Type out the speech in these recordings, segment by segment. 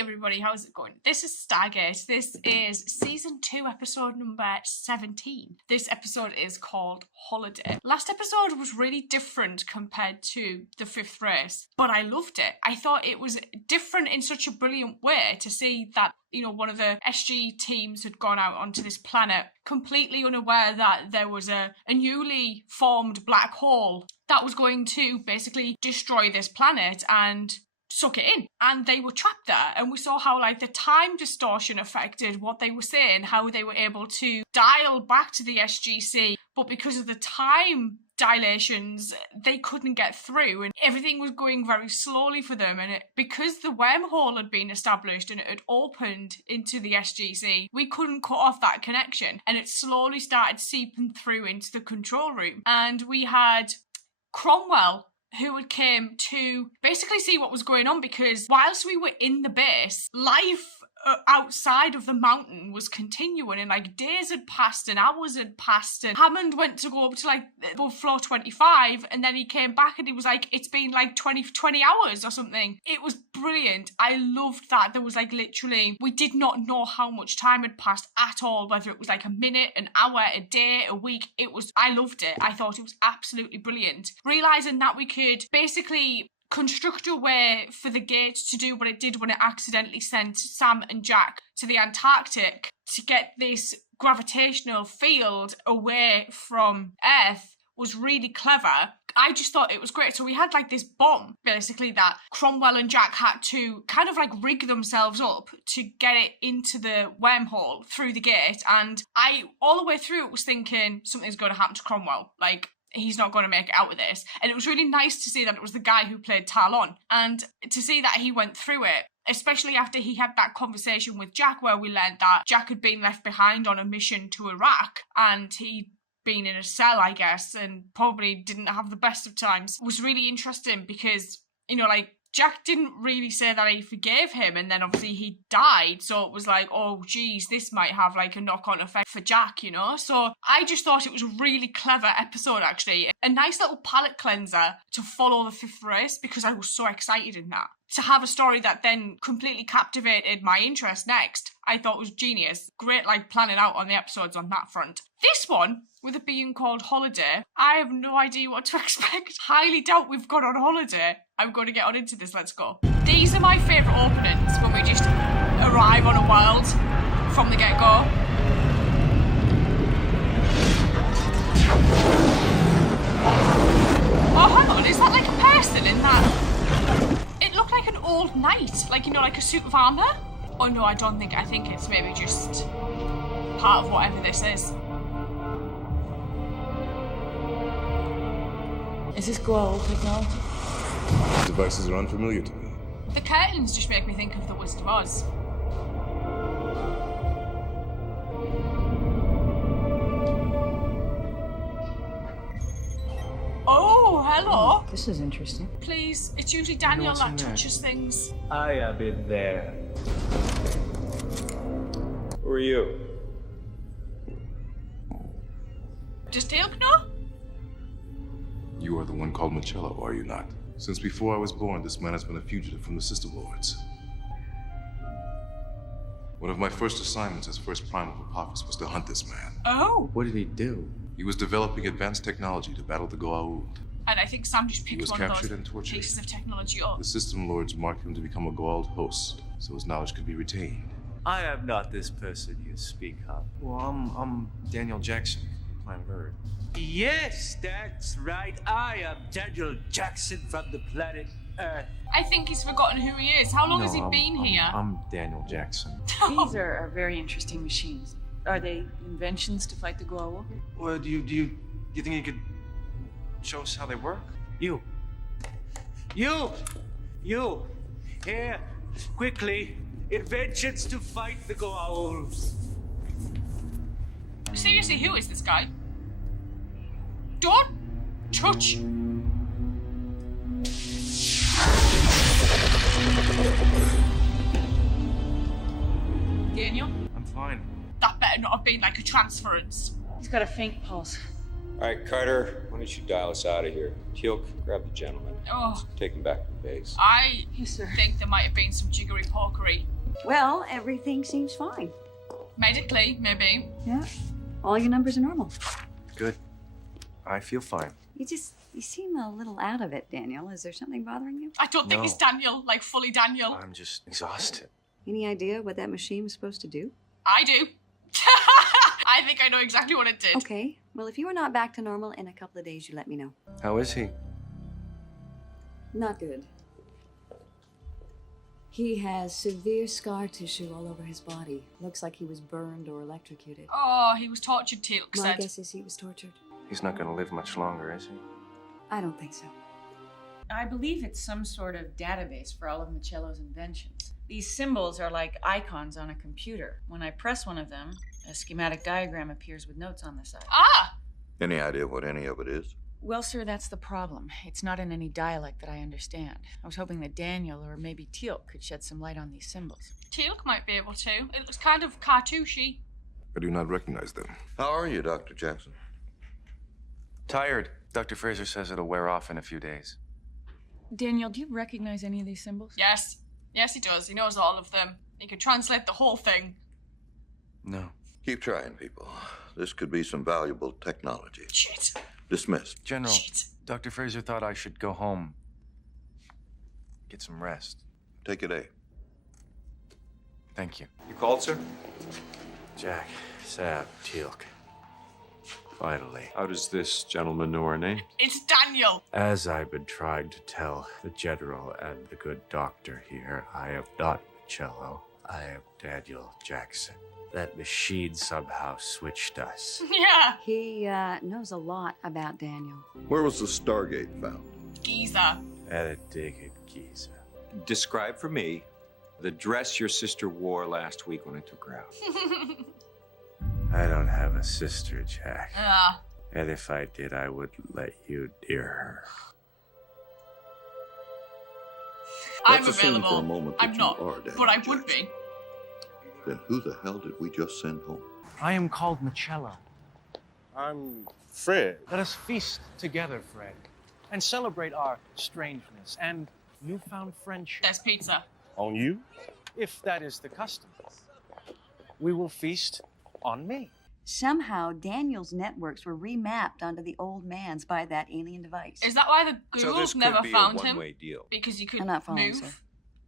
everybody, how's it going? This is Stargate. This is season 2, episode number 17. This episode is called Holiday. Last episode was really different compared to the fifth race, but I loved it. I thought it was different in such a brilliant way to see that, you know, one of the SG teams had gone out onto this planet completely unaware that there was a newly formed black hole that was going to basically destroy this planet and suck it in, and they were trapped there. And we saw how like the time distortion affected what they were saying, how they were able to dial back to the SGC, but because of the time dilations they couldn't get through, and everything was going very slowly for them. And because the wormhole had been established and it had opened into the SGC, we couldn't cut off that connection, and it slowly started seeping through into the control room. And we had Cromwell, who had came to basically see what was going on, because whilst we were in the base, life outside of the mountain was continuing, and like days had passed and hours had passed, and Hammond went to go up to like above floor 25, and then he came back and he was like, it's been like 20 hours or something. It was brilliant. I loved that there was like literally, we did not know how much time had passed at all, whether it was like a minute, an hour, a day, a week. I loved it. I thought it was absolutely brilliant. Realising that we could basically construct a way for the gate to do what it did when it accidentally sent Sam and Jack to the Antarctic to get this gravitational field away from Earth was really clever. I just thought it was great. So we had like this bomb basically that Cromwell and Jack had to kind of like rig themselves up to get it into the wormhole through the gate, and I all the way through it was thinking something's going to happen to Cromwell, like he's not going to make it out of this. And it was really nice to see that it was the guy who played Talon, and to see that he went through it, especially after he had that conversation with Jack where we learned that Jack had been left behind on a mission to Iraq, and he'd been in a cell, I guess, and probably didn't have the best of times. It was really interesting because, you know, like Jack didn't really say that he forgave him, and then obviously he died, so it was like, oh geez, this might have like a knock-on effect for Jack, you know? So I just thought it was a really clever episode, actually. A nice little palate cleanser to follow the fifth race, because I was so excited in that. To have a story that then completely captivated my interest next, I thought was genius. Great like planning out on the episodes on that front. This one, with it being called Holiday, I have no idea what to expect. Highly doubt we've gone on holiday. I'm going to get on into this, let's go. These are my favourite openings, when we just arrive on a world from the get-go. Oh, hang on, is that like a person in that? It looked like an old knight, like, you know, like a suit of armour. Oh no, I think it's maybe just part of whatever this is. Is this Goa'uld technology? These devices are unfamiliar to me. The curtains just make me think of the Wizard of Oz. Oh, hello. This is interesting. Please, it's usually Daniel that touches things. I have been there. Who are you? Does Teal'c know? You are the one called Machello, are you not? Since before I was born, this man has been a fugitive from the System Lords. One of my first assignments as First Prime of Apophis was to hunt this man. Oh. What did he do? He was developing advanced technology to battle the Goa'uld. And I think Sam just He picked was one of captured those and tortured. pieces of technology up. The System Lords marked him to become a Goa'uld host, so his knowledge could be retained. I am not this person you speak of. Well, I'm Daniel Jackson, Planet Earth. Yes, that's right. I am Daniel Jackson from the planet Earth. I think he's forgotten who he is. How long has he been here? I'm Daniel Jackson. These are very interesting machines. Are they inventions to fight the Goa'uld? Well, do you think you could show us how they work? You, here, quickly, inventions to fight the Goa'uld. Seriously, who is this guy? Don't touch. Daniel? I'm fine. That better not have been like a transference. He's got a faint pulse. All right, Carter, why don't you dial us out of here? Teal'c, grab the gentleman. Oh, Take him back to base. I Yes, sir. think there might have been some jiggery pokery. Well, everything seems fine. Medically, maybe. Yeah. All your numbers are normal. Good. I feel fine. You seem a little out of it, Daniel. Is there something bothering you? I don't think No. it's Daniel, like fully Daniel. I'm just exhausted. Any idea what that machine was supposed to do? I do. I think I know exactly what it did. Okay. Well, if you are not back to normal in a couple of days, you let me know. How is he? Not good. He has severe scar tissue all over his body. Looks like he was burned or electrocuted. Oh, he was tortured, Teal'c My said. guess is he was tortured. He's not gonna live much longer, is he? I don't think so. I believe it's some sort of database for all of Machello's inventions. These symbols are like icons on a computer. When I press one of them, a schematic diagram appears with notes on the side. Ah! Any idea what any of it is? Well, sir, that's the problem. It's not in any dialect that I understand. I was hoping that Daniel or maybe Teal'c could shed some light on these symbols. Teal'c might be able to. It looks kind of cartooshy. I do not recognize them. How are you, Dr. Jackson? Tired. Dr. Fraser says it'll wear off in a few days. Daniel, do you recognize any of these symbols? Yes. Yes, he does. He knows all of them. He could translate the whole thing. No. Keep trying, people. This could be some valuable technology. Shit. Dismissed. General, Shit. Dr. Fraser thought I should go home. Get some rest. Take it, A. Thank you. You called, sir? Jack, Sab, Teal'c. Finally. How does this gentleman know our name? It's Daniel. As I've been trying to tell the General and the good doctor here, I am not Machello. I am Daniel Jackson. That machine somehow switched us. Yeah. He knows a lot about Daniel. Where was the Stargate found? Geezer. At a dig in Giza. Describe for me the dress your sister wore last week when I took her out. I don't have a sister, Jack. Ah. And if I did, I wouldn't let you near her. I'm Let's assume available. for a moment that I'm you not, are Daniel but I would Jackson. be. Then who the hell did we just send home? I am called Machello. I'm Fred. Let us feast together, Fred, and celebrate our strangeness and newfound friendship. There's pizza. On you? If that is the custom, we will feast on me. Somehow, Daniel's networks were remapped onto the old man's by that alien device. Is that why the So this ghouls never could be found a him? one-way deal. Because you could I'm not following, move. sir.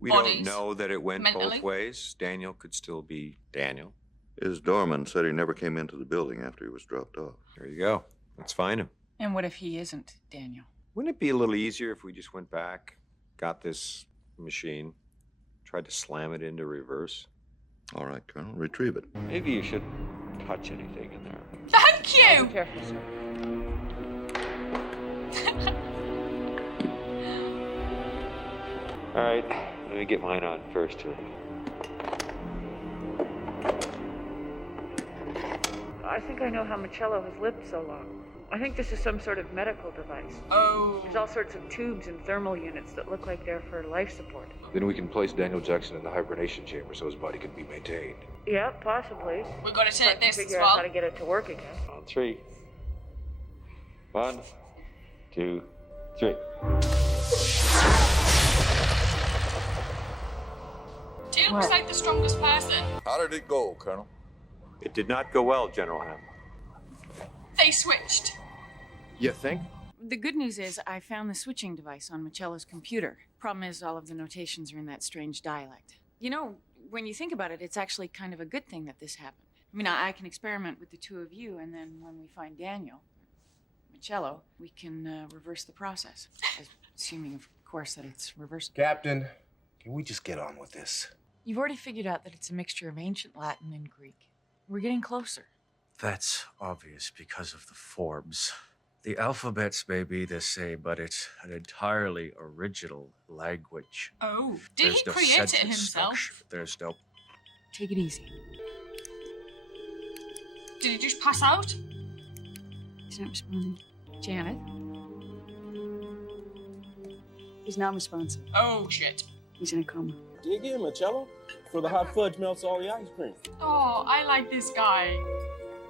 We bodies don't know that it went mentally. both ways. Daniel could still be Daniel. His doorman said he never came into the building after he was dropped off. There you go. Let's find him. And what if he isn't Daniel? Wouldn't it be a little easier if we just went back, got this machine, tried to slam it into reverse? All right, Colonel, retrieve it. Maybe you shouldn't touch anything in there. Thank you! Be careful, sir. All right, let me get mine on first here. I think I know how Machello has lived so long. I think this is some sort of medical device. Oh. There's all sorts of tubes and thermal units that look like they're for life support. Then we can place Daniel Jackson in the hibernation chamber so his body can be maintained. Yeah, possibly. We gotta I take can this as figure out how to well. get it to work again. On three. 1, 2, 3. Teal looks like the strongest person. How did it go, Colonel? It did not go well, General Ham. They switched. You think? The good news is I found the switching device on Machello's computer. Problem is all of the notations are in that strange dialect. You know, when you think about it, it's actually kind of a good thing that this happened. I mean, I can experiment with the two of you, and then when we find Daniel, Machello, we can reverse the process. Assuming, of course, that it's reversible. Captain, can we just get on with this? You've already figured out that it's a mixture of ancient Latin and Greek. We're getting closer. That's obvious because of the forms. The alphabets may be the same, but it's an entirely original language. Oh. Did There's he no create it sentence himself? structure. There's no... Take it easy. Did he just pass out? He's not responding. Janet? He's not responsive. Oh, shit. He's in a coma. Dig in, Machello. For the hot fudge melts all the ice cream. Oh, I like this guy.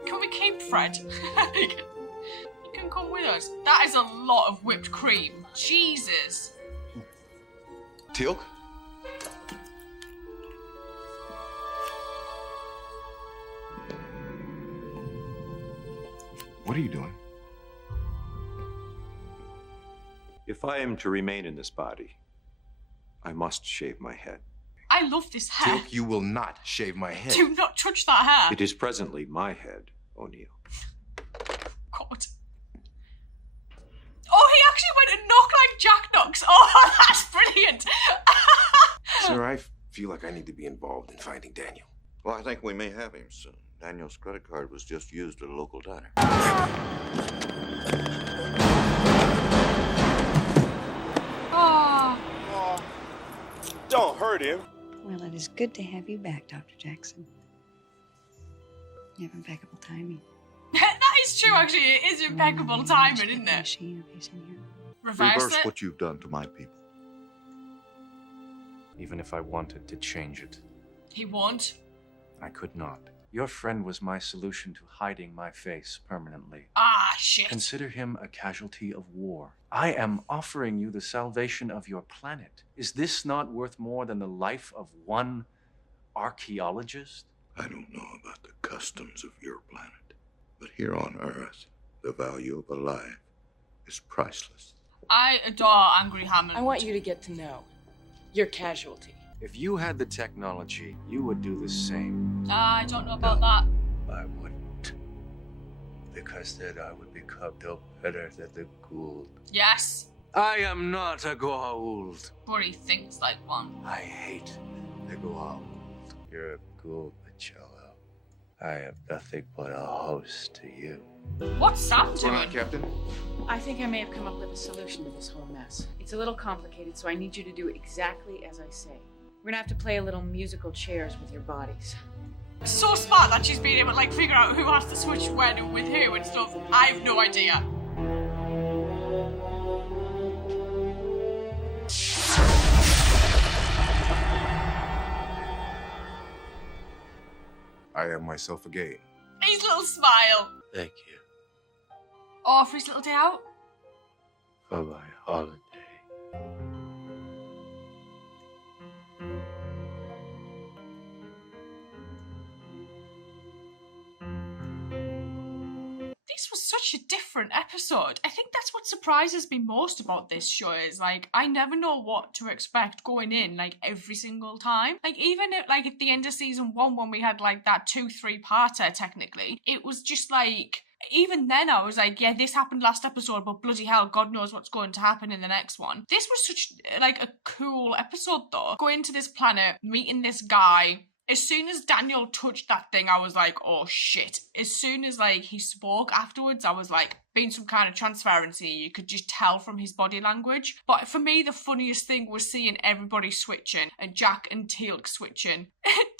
Can we keep Fred? You can can come with us. That is a lot of whipped cream. Jesus. Teal'c? What are you doing? If I am to remain in this body, I must shave my head. I love this hair. Teal'c, you will not shave my head. Do not touch that hair. It is presently my head, O'Neill. God. Oh, he actually went and knocked like Jack knocks. Oh, that's brilliant. Sir, I feel like I need to be involved in finding Daniel. Well, I think we may have him soon. Daniel's credit card was just used at a local diner. Oh. Don't hurt him. Well, it is good to have you back, Dr. Jackson. You have impeccable timing. That is true, actually. It is impeccable timing, isn't it? Machine of his in here. Reverse what you've done to my people. Even if I wanted to change it, He won't. I could not. Your friend was my solution to hiding my face permanently. Ah, shit. Consider him a casualty of war. I am offering you the salvation of your planet. Is this not worth more than the life of one archaeologist? I don't know about the customs of your planet, but here on Earth, the value of a life is priceless. I adore Angry Hammond. I want you to get to know your casualty. If you had the technology, you would do the same. I don't know about that. I wouldn't. Because then I would become no better than the Gould. Yes, I am not a Goa'uld. but he thinks like one. I hate the Goa'uld. You're a Gould, Machello. I am nothing but a host to you. What's Sam doing? Captain? I think I may have come up with a solution to this whole mess. It's a little complicated, so I need you to do exactly as I say. We're gonna have to play a little musical chairs with your bodies. So smart that she's been able to like figure out who has to switch when and with who and stuff. I have no idea. I am myself again. His little smile. Thank you Oh, for his little day out. for my holiday. This was such a different episode. I think that's what surprises me most about this show is like I never know what to expect going in like every single time. Like even at like at the end of season 1 when we had like that 2-3-parter technically, it was just like even then I was like, yeah, this happened last episode, but bloody hell, God knows what's going to happen in the next one. This was such like a cool episode though. Going to this planet, meeting this guy. As soon as Daniel touched that thing, I was like, oh shit. As soon as like he spoke afterwards, I was like, being some kind of transparency, you could just tell from his body language. But for me, the funniest thing was seeing everybody switching and Jack and Teal'c switching.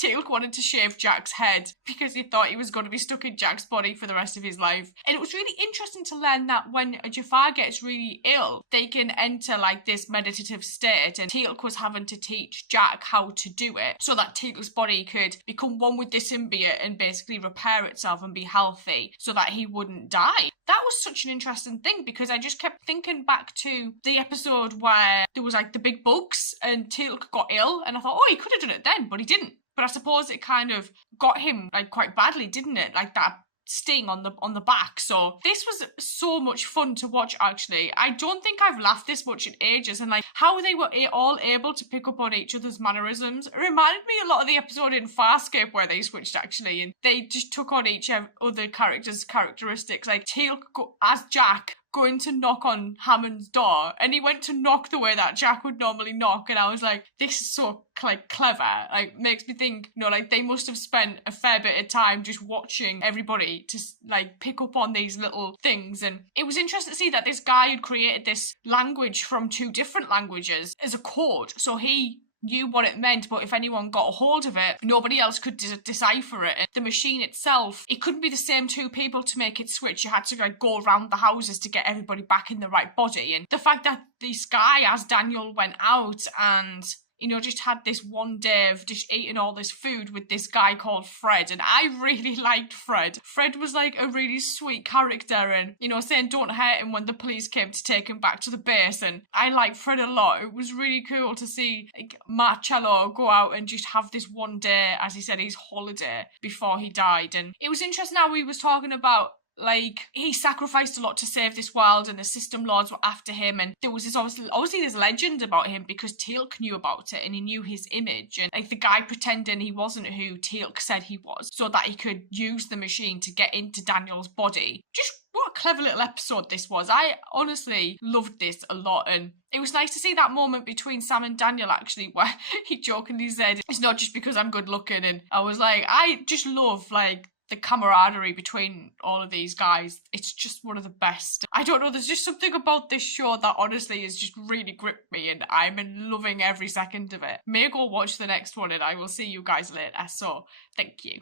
Teal'c wanted to shave Jack's head because he thought he was going to be stuck in Jack's body for the rest of his life. And it was really interesting to learn that when Jafar gets really ill, they can enter like this meditative state, and Teal'c was having to teach Jack how to do it so that Teal'c's body could become one with the symbiote and basically repair itself and be healthy so that he wouldn't die. That was such an interesting thing because I just kept thinking back to the episode where there was like the big bugs and Teal'c got ill, and I thought, oh, he could have done it then, but he didn't. But I suppose it kind of got him like quite badly, didn't it? Like that sting on the back. So this was so much fun to watch actually. I don't think I've laughed this much in ages, and like how they were all able to pick up on each other's mannerisms. It reminded me a lot of the episode in Farscape where they switched actually, and they just took on each other characters' characteristics. Like Teal'c as Jack going to knock on Hammond's door, and he went to knock the way that Jack would normally knock, and I was like, this is so like clever. Like makes me think, you know, like they must have spent a fair bit of time just watching everybody to like pick up on these little things. And it was interesting to see that this guy had created this language from 2 different languages as a code, so he knew what it meant, but if anyone got a hold of it, nobody else could decipher it. And the machine itself, it couldn't be the same 2 people to make it switch. You had to like go around the houses to get everybody back in the right body. And the fact that this guy, as Daniel went out and you know, just had this one day of just eating all this food with this guy called Fred, and I really liked Fred. Fred was like a really sweet character, and, you know, saying don't hurt him when the police came to take him back to the base, and I liked Fred a lot. It was really cool to see like Marcello go out and just have this one day, as he said, his holiday before he died. And it was interesting how he was talking about, like, he sacrificed a lot to save this world, and the system lords were after him, and there was this obviously this legend about him because Teal'c knew about it and he knew his image, and like the guy pretending he wasn't who Teal'c said he was so that he could use the machine to get into Daniel's body. Just what a clever little episode this was. I honestly loved this a lot, and it was nice to see that moment between Sam and Daniel, actually, where he jokingly said, it's not just because I'm good looking, and I was like, I just love, like, the camaraderie between all of these guys. It's just one of the best. I don't know, there's just something about this show that honestly has just really gripped me, and I'm loving every second of it. May go watch the next one, and I will see you guys later. So, thank you.